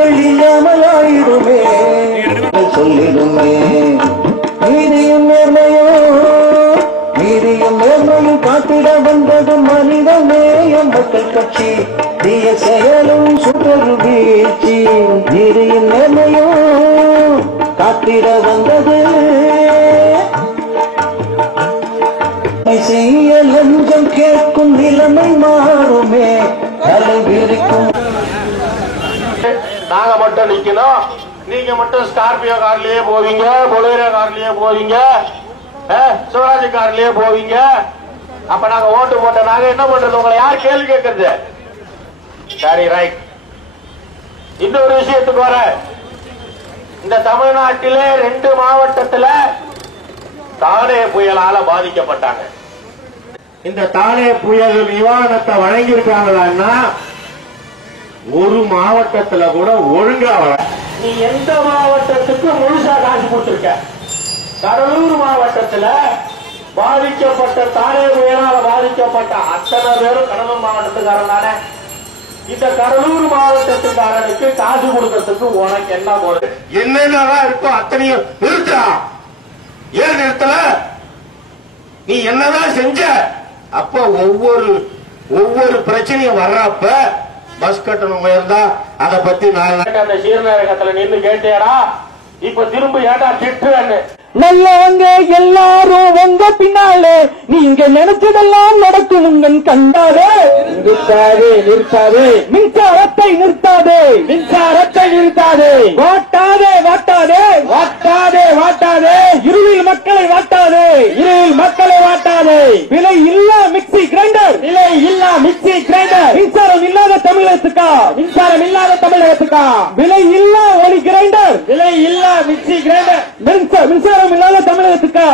குறைகள் இல்லாமலாயிடுமே சொல்லிடுமே. நீதியும் நேர்மையும் காத்திட வந்தது மனித நேயம் மக்கள் கட்சி. தீய செயலும் சுடரு வீழ்ச்சி. நீதியும் நேர்மையும் காத்திட வந்தது செய்ய லஞ்சம் கேட்கும் நிலைமை மாறுமே. தலை விரிக்கும். நாங்க மட்டும் நிக்கணும், நீங்க மட்டும் ஸ்கார்பியோ கார்லயே போவீங்க, பொலேரோ கார்லயே போவீங்க, சிவராஜ் கார்லயே போவீங்க. அப்ப நாங்க ஓட்டு போட்ட நாங்க என்ன பண்றது? உங்களை யார் கேள்வி கேட்கறது? சரி, ரைட். இன்னொரு விஷயத்துக்கு வர, இந்த தமிழ்நாட்டிலே 2 மாவட்டத்தில் தானே புயலால பாதிக்கப்பட்டாங்க. இந்த தானே புயல் நிவாரணத்தை வழங்கியிருக்காங்களா? ஒரு மாவட்டத்துல கூட ஒழுங்கா வர. நீ எந்த மாவட்டத்துக்கு முழுசா காசு கொடுத்திருக்க? கடலூர் மாவட்டத்தில் பாதிக்கப்பட்ட தானே புயலால பாதிக்கப்பட்ட அத்தனை பேரும் கடலூர் மாவட்டத்துக்காரன் தானே. இந்த கடலூர் மாவட்டத்துக்காரனுக்கு காசு கொடுக்கறதுக்கு உனக்கு என்ன போறது? என்னென்னலாம் இருக்கோ அத்தனையும் நிறுத்தா. ஏன் நிறுத்தல? நீ என்னதான் செஞ்ச? அப்ப ஒவ்வொரு பிரச்சனையும் வர்றப்ப பஸ் கட்டணம் உயர்ந்தா அதை பத்தி நான் அந்த சீர்நேரகத்துல நின்று கேட்டேடா. இப்ப திரும்ப ஏடா திட்டுன்னு. நல்லவங்க எல்லாரும் உங்க பின்னாலே நீங்க நினைச்சதெல்லாம் நடக்கும் உங்கள் கண்டாதே. நிறுத்தாதே மின்சாரத்தை நிறுத்தாதே. வாட்டாதே இருளில் மக்களை வாட்டாதே. விலை இல்லா மிக்சி கிரைண்டர். மின்சாரம் இல்லாத தமிழகத்துக்கா. விலை இல்லா ஒலி கிரைண்டர். Mixie grinder. மின்சாரம் இல்லாத தமிழகத்துக்கா.